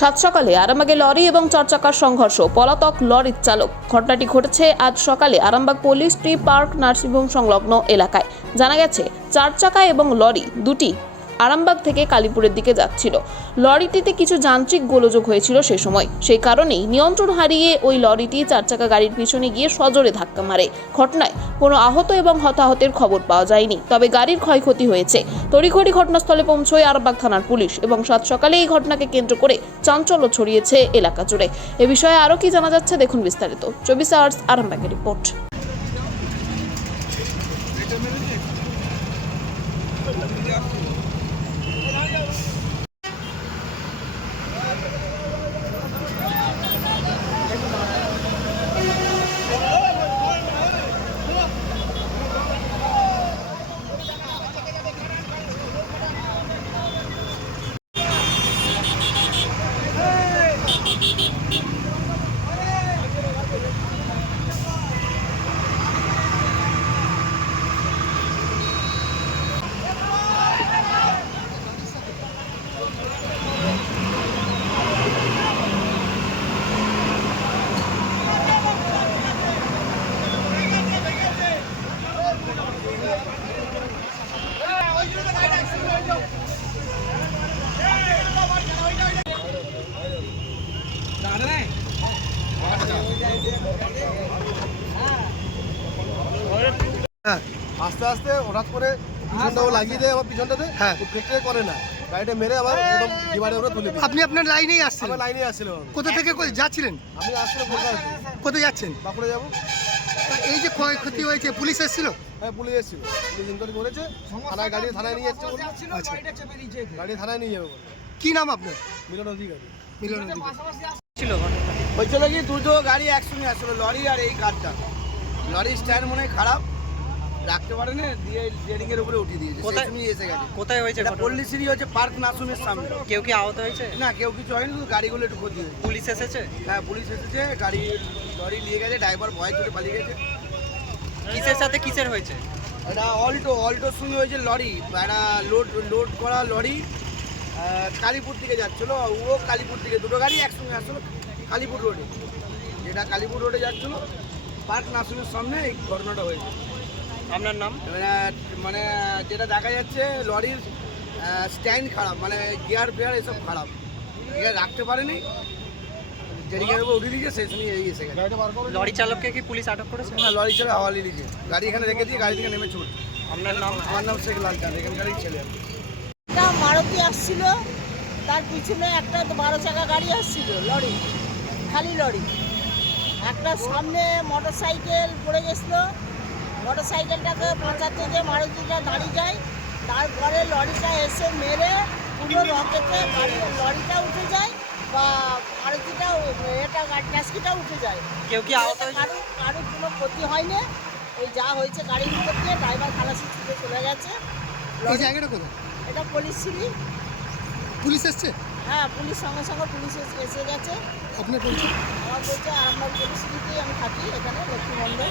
সাত সকালে আরামবাগে লরি এবং চরচাকার সংঘর্ষ, পলাতক লরির চালক। ঘটনাটি ঘটেছে আজ সকালে আরামবাগ পুলিশ স্ট্রি পার্ক, নার্সিংহোম সংলগ্ন এলাকায়। জানা গেছে চার চাকা এবং লরি দুটি আরামবাগ থেকে কালীপুরের দিকে যাচ্ছিল। লরিটিতে কিছু যান্ত্রিক গোলযোগ হয়েছিল সে সময়। সেই কারণেই নিয়ন্ত্রণ হারিয়ে ওই লরিটি চার চাকা গাড়ির পিছনে গিয়ে সজোরে ধাক্কা মারে। ঘটনায় কোনো আহত এবং হতাহতের খবর পাওয়া যায়নি, তবে গাড়ির ক্ষয়ক্ষতি হয়েছে। তড়িঘড়ি ঘটনাস্থলে পৌঁছয় আরামবাগ থানার পুলিশ এবং সাত সকালে এই ঘটনাকে কেন্দ্র করে চাঞ্চল্য ছড়িয়েছে এলাকা জুড়ে। এ বিষয়ে আরও কি জানা যাচ্ছে, দেখুন বিস্তারিত। চব্বিশ আওয়ার্স আরামবাগের রিপোর্ট। হ্যাঁ। আস্তে আস্তে হঠাৎ করে পিছনটা ও লাগিয়ে দেয় আমার পিছনটাতে হ্যাঁ। ও ব্রেকটাই করে না। গাড়িটা মেরে আবার একদম ডিভাইডের উপরে তুলে দিই আপনি আপনার লাইনেই আসছেন আমার লাইনে আসছিল কোথা থেকে কো- যাচ্ছিলেন? আমি আসছিলাম কলকাতা থেকে। কোথায় যাচ্ছেন? বাঁকুড়া যাব। তা এই যে ক্ষয়ক্ষতি হয়েছে পুলিশ এসেছিল? হ্যাঁ পুলিশ এসেছিল। পুলিশ ইনকোয়ারি করেছে। থানায় গাড়ি থানায় নিয়ে বলে। আচ্ছা। গাড়ি থানায় নিয়ে যাবে বলে। কি নাম আপনার? মিলন অধিকারী। মিলন দিদি। হয়েছিল কি দুটো গাড়ি একসঙ্গে আসলো লরি আর এই কারটা। লরির স্ট্যান্ড মনে হয় খারাপ। রাখতে পারে না দিয়ে ডেরিং এর উপরে উঠিয়ে দিয়েছে। কোথায়? সেসময় এসে গেছে। কোথায় হয়েছে এটা ঘটনা? পল্লীশ্রী হচ্ছে পার্ক নাসুমের সামনে। কেউ কি আহত হয়েছে? না কেউ কিছু হয়নি শুধু গাড়িগুলো একটু ক্ষতি হয়েছে। পুলিশ এসেছে? হ্যাঁ পুলিশ এসেছে গাড়ি লরি নিয়ে গেছে ড্রাইভার ভয় চলে পালিয়ে গেছে। কিসের সাথে কিসের হয়েছে? এটা অল্টো অল্টোর সঙ্গে হয়েছে লরি। একটা লোড লোড করা লরি কালীপুর দিকে যাচ্ছিল। ও কালীপুর দিকে দুটো গাড়ি একসঙ্গে আসলো কালীপুর রোডে যেটা কালীপুর রোডে যাচ্ছিল পার্ক নাসুমের সামনে এই ঘটনাটা হয়েছে। আপনার নাম? মানে যেটা দেখা যাচ্ছে লরির স্ট্যান্ড খারাপ মানে গিয়ার ফেয়ার এসব খারাপ। গিয়ার রাখতে পারেনি। উঠে দিয়েছে সময় এই এসে গেছে। গাড়িটা বার করে লরি চালককে কি পুলিশ আটক করেছে? না লরি ছেড়ে হাওয়ালি দিয়েছে। গাড়ি এখানে রেখে দিয়ে গাড়ি থেকে নেমে ছুট আপনার নাম? আমার নাম শেখ এখানকারই ছেলে একটা মারুতি আসছিল তার পিছনে একটা বারো চাকা গাড়ি আসছিল লরি খালি লরি। একটা সামনে মোটর সাইকেল পড়ে গেছিল মোটর সাইকেলটাকে বাঁচাতে যে মারুতিটা দাঁড়িয়ে যায় তারপরে লরিটা এসে মেরে পুরো রকেটে গাড়ি লরিটা উঠে যায় বা মারুতিটা এটা ট্যাক্সিটা উঠে যায়। কেউ কি আহত কারও কারও কোনো ক্ষতি হয়নি। ওই যা হয়েছে গাড়ির ভিতর দিয়ে ড্রাইভার খালাসি ছুটে চলে গেছে। এই জায়গাটা কোথায়? এটা পুলিশ ছিলি পুলিশ এসছে? হ্যাঁ পুলিশ সঙ্গে সঙ্গে পুলিশ এসে- গেছে। আপনার পরিচয়? আমার বলছে আরামবাগ পুলিশ সিটিতেই আমি থাকি এখানে লক্ষ্মীমন্ডল